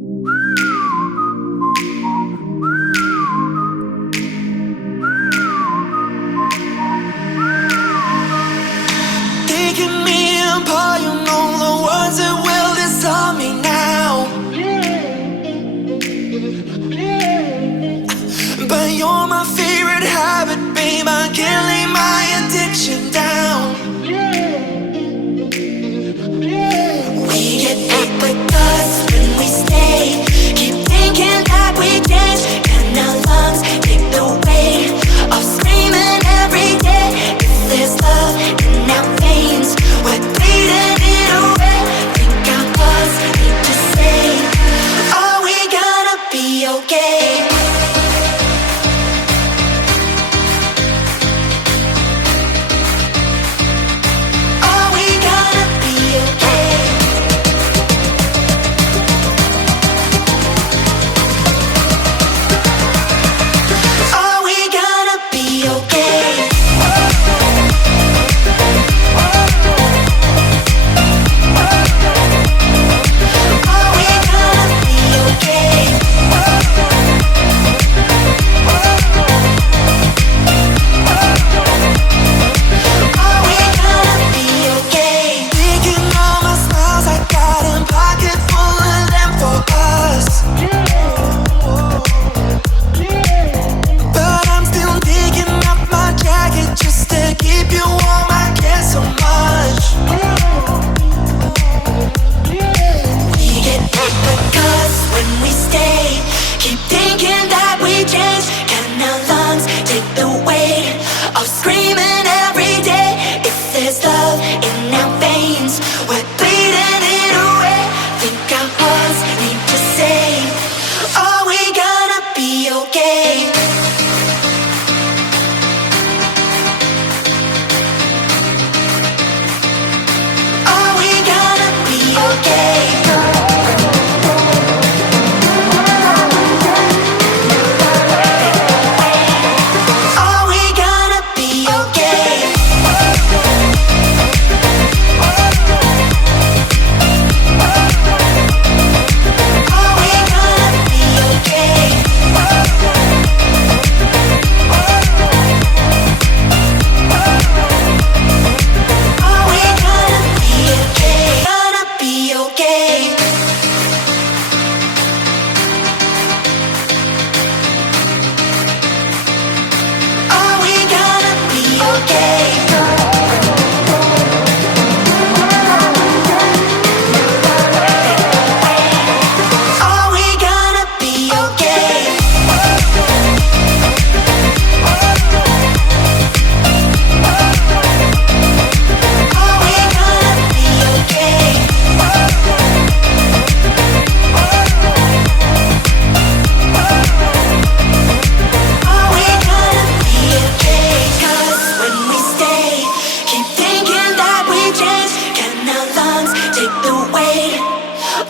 Taking me apart, you know the words that will disarm me now. But you're my favorite habit, babe. I can't lay my addiction down. We get hit because when we stay, keep thinking that we change, and our lungs take the weight of screaming every day. If there's love in our veins, we're bleeding it away. Think I was need to say, are we gonna be okay?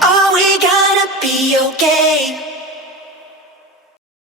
Are we gonna be okay?